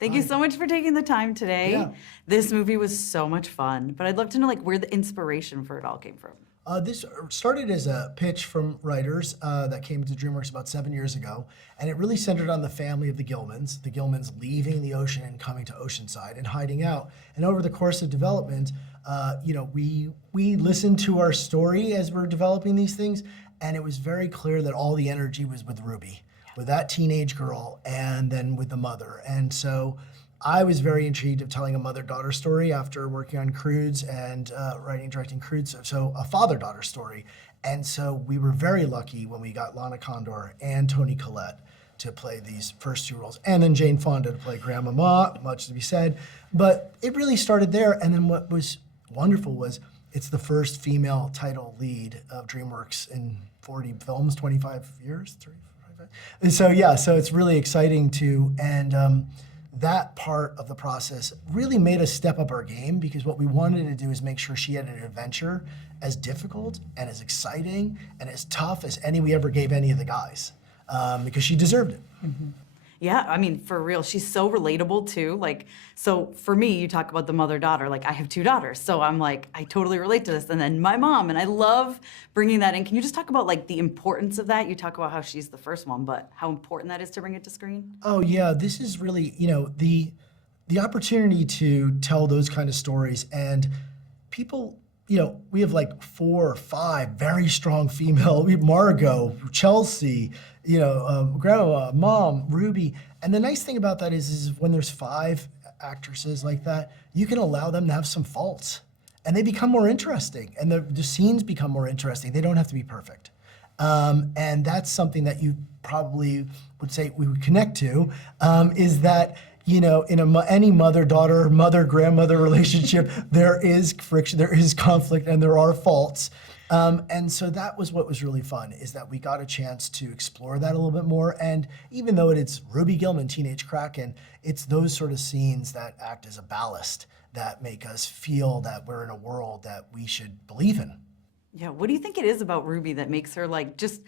Thank you so much for taking the time today. Yeah. This movie was so much fun, but I'd love to know like where the inspiration for it all came from. This started as a pitch from writers that came to DreamWorks about 7 years ago, and it really centered on the family of the Gillmans leaving the ocean and coming to Oceanside and hiding out. And over the course of development, we listened to our story as we're developing these things, and it was very clear that all the energy was with Ruby, with that teenage girl, and then with the mother. And so I was very intrigued of telling a mother-daughter story after working on Crudes and writing and directing Crudes, so a father-daughter story. And so we were very lucky when we got Lana Condor and Toni Collette to play these first two roles, and then Jane Fonda to play Grandmama, much to be said. But it really started there, and then what was wonderful was it's the first female title lead of DreamWorks in 40 films, 25 years, 35. And so yeah, so it's really exciting to, and that part of the process really made us step up our game, because what we wanted to do is make sure she had an adventure as difficult and as exciting and as tough as any we ever gave any of the guys, because she deserved it. Mm-hmm. Yeah, I mean, for real, she's so relatable too. Like, so for me, you talk about the mother-daughter, like I have two daughters, so I'm like, I totally relate to this. And then my mom, and I love bringing that in. Can you just talk about like the importance of that? You talk about how she's the first one, but how important that is to bring it to screen? Oh yeah, this is really, the opportunity to tell those kind of stories, and people, we have like 4 or 5 very strong female, we have Margot, Chelsea, Grandma, Mom, Ruby. And the nice thing about that is when there's 5 actresses like that, you can allow them to have some faults, and they become more interesting, and the scenes become more interesting. They don't have to be perfect. And that's something that you probably would say we would connect to, is that, in any mother-daughter, mother-grandmother relationship, there is friction, there is conflict, and there are faults. And so that was what was really fun, is that we got a chance to explore that a little bit more. And even though it's Ruby Gillman, Teenage Kraken, it's those sort of scenes that act as a ballast that make us feel that we're in a world that we should believe in. Yeah, what do you think it is about Ruby that makes her like just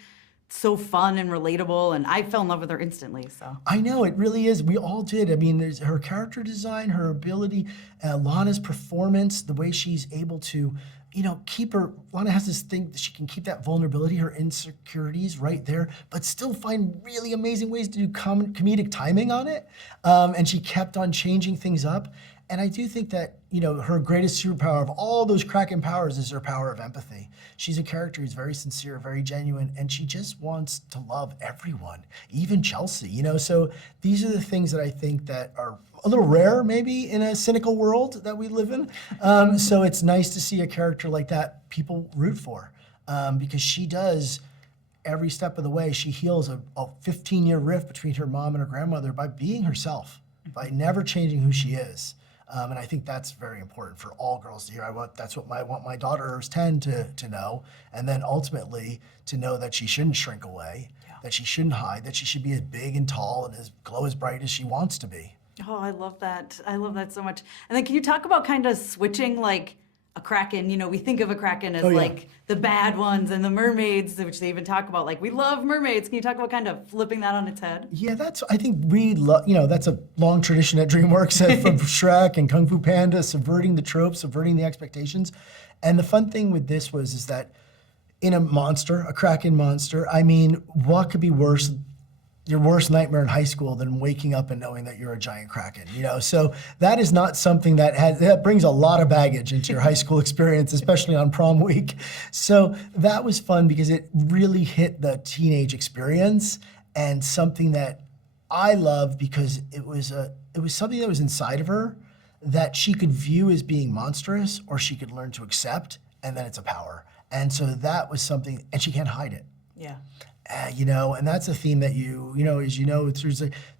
so fun and relatable? And I fell in love with her instantly, so. I know, it really is. We all did. I mean, there's her character design, her ability, Lana's performance, the way she's able to, Lana has this thing that she can keep that vulnerability, her insecurities right there, but still find really amazing ways to do comedic timing on it. And she kept on changing things up. And I do think that, her greatest superpower of all those Kraken powers is her power of empathy. She's a character who's very sincere, very genuine, and she just wants to love everyone, even Chelsea, So these are the things that I think that are a little rare maybe in a cynical world that we live in. So it's nice to see a character like that people root for, because she does every step of the way. She heals a 15-year rift between her mom and her grandmother by being herself, by never changing who she is. And I think that's very important for all girls to hear. That's what I want my daughters 10 to know, and then ultimately to know that she shouldn't shrink away, that she shouldn't hide, that she should be as big and tall and glow as bright as she wants to be. Oh, I love that. I love that so much. And then can you talk about kind of switching like a Kraken? We think of a Kraken as like the bad ones and the mermaids, which they even talk about. Like, we love mermaids. Can you talk about kind of flipping that on its head? Yeah, I think we love, that's a long tradition at DreamWorks from Shrek and Kung Fu Panda, subverting the tropes, subverting the expectations. And the fun thing with this is that in a Kraken monster, I mean, what could be worse, your worst nightmare in high school, than waking up and knowing that you're a giant Kraken, So that is not something that brings a lot of baggage into your high school experience, especially on prom week. So that was fun because it really hit the teenage experience, and something that I loved because it was something that was inside of her that she could view as being monstrous, or she could learn to accept, and then it's a power. And so that was something, and she can't hide it. Yeah. And that's a theme that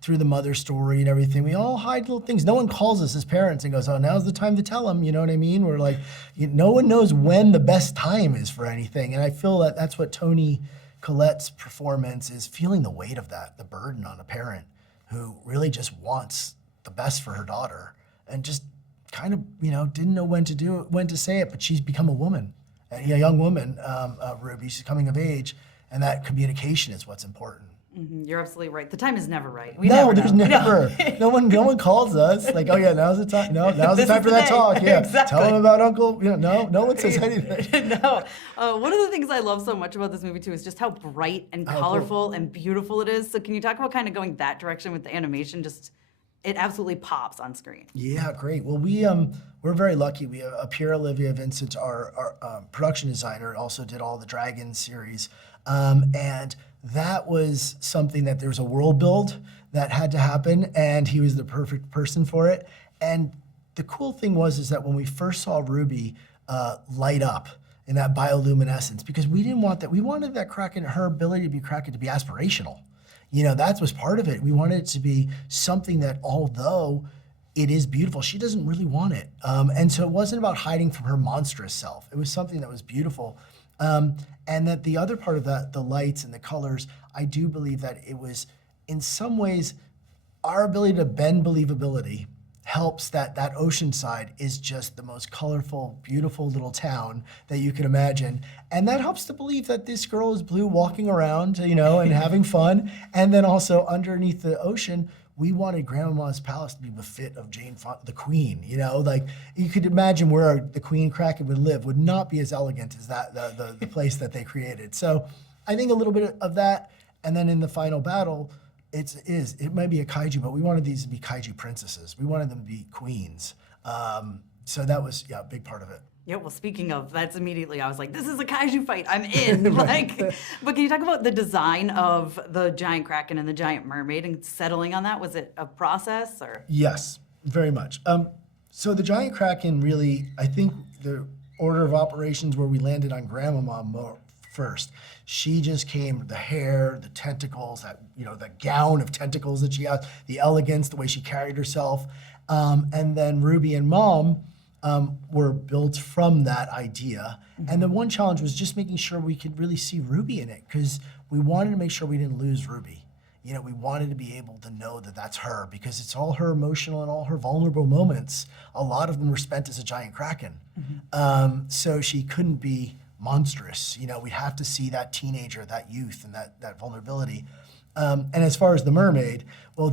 through the mother story and everything, we all hide little things. No one calls us as parents and goes, "Oh, now's the time to tell them." You know what I mean? We're like, no one knows when the best time is for anything. And I feel that that's what Toni Collette's performance is, feeling the weight of that, the burden on a parent who really just wants the best for her daughter, and just kind of, didn't know when to say it, but she's become a woman, a young woman, Ruby. She's coming of age. And that communication is what's important. You're absolutely right. The time is never right. No, there's know. never. No one calls us like, oh yeah, now's the time. No, now's the This time is for the that day. talk. Yeah, Exactly. tell them about Uncle. No one says anything. No. One of the things I love so much about this movie too is just how bright and colorful and beautiful it is. So can you talk about kind of going that direction with the animation? Just it absolutely pops on screen. Yeah, great. Well, we're very lucky. We have Pierre Olivia Vincent, our production designer, also did all the Dragon series, and that was something that there was a world build that had to happen, and he was the perfect person for it. And the cool thing is that when we first saw Ruby light up in that bioluminescence, because we didn't want that. We wanted that Kraken, her ability to be Kraken, to be aspirational. That was part of it. We wanted it to be something that, although it is beautiful, she doesn't really want it. And so it wasn't about hiding from her monstrous self. It was something that was beautiful. And that the other part of that, the lights and the colors, I do believe that it was, in some ways, our ability to bend believability helps that Oceanside is just the most colorful, beautiful little town that you can imagine. And that helps to believe that this girl is blue walking around, and having fun. And then also underneath the ocean, we wanted Grandmama's palace to be befit of Jane the Queen, like you could imagine where the Queen Kraken would live would not be as elegant as that the place that they created. So I think a little bit of that, and then in the final battle, it might be a kaiju, but we wanted these to be kaiju princesses. We wanted them to be queens. So that was a big part of it. Yeah, well, speaking of, that's immediately, I was like, this is a kaiju fight, I'm in. But can you talk about the design of the giant Kraken and the giant mermaid and settling on that? Was it a process or? Yes, very much. So the giant Kraken really, I think the order of operations where we landed on Grandmama first. She just came, the hair, the tentacles, the gown of tentacles that she has, the elegance, the way she carried herself. And then Ruby and Mom were built from that idea. And the one challenge was just making sure we could really see Ruby in it, because we wanted to make sure we didn't lose Ruby. We wanted to be able to know that that's her, because it's all her emotional and all her vulnerable moments. A lot of them were spent as a giant Kraken. So she couldn't be monstrous. We have to see that teenager, that youth, and that vulnerability. And as far as the mermaid, well,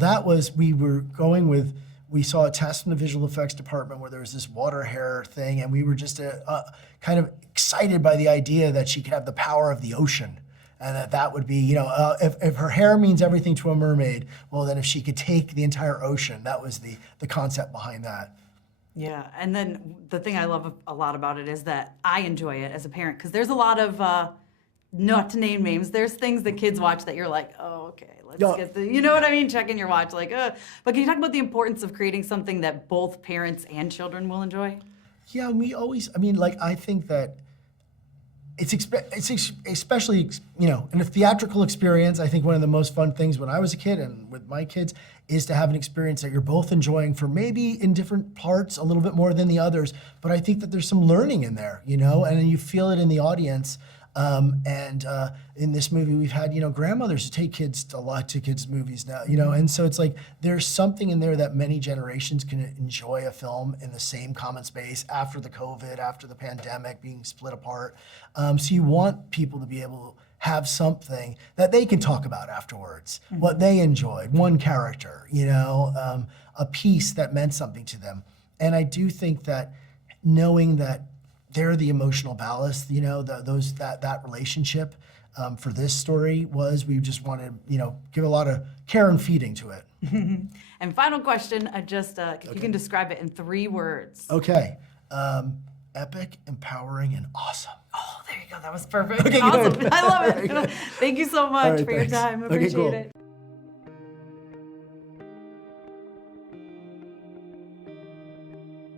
we saw a test from the visual effects department where there was this water hair thing, and we were just kind of excited by the idea that she could have the power of the ocean, and that would be, if her hair means everything to a mermaid, well, then if she could take the entire ocean, that was the concept behind that. Yeah, and then the thing I love a lot about it is that I enjoy it as a parent, because there's a lot of, not to name names, there's things that kids watch that you're like, oh, okay, let's get the, you know what I mean? Checking your watch, like, But can you talk about the importance of creating something that both parents and children will enjoy? Yeah, I think that it's especially, in a theatrical experience, I think one of the most fun things when I was a kid and with my kids is to have an experience that you're both enjoying for maybe in different parts a little bit more than the others. But I think that there's some learning in there, and then you feel it in the audience. In this movie, we've had, grandmothers who take kids to kids' movies now, and so it's like there's something in there that many generations can enjoy a film in the same common space after the COVID, after the pandemic, being split apart. So you want people to be able to have something that they can talk about afterwards, what they enjoyed, one character, a piece that meant something to them. And I do think that knowing that they're the emotional ballast, that relationship for this story we just wanted, give a lot of care and feeding to it. And final question, if you can describe it in 3 words. Okay. Epic, empowering, and awesome. Oh, there you go. That was perfect. Okay, awesome. good. I love it. Thank you so much for your thanks. time. I Okay, appreciate cool. it.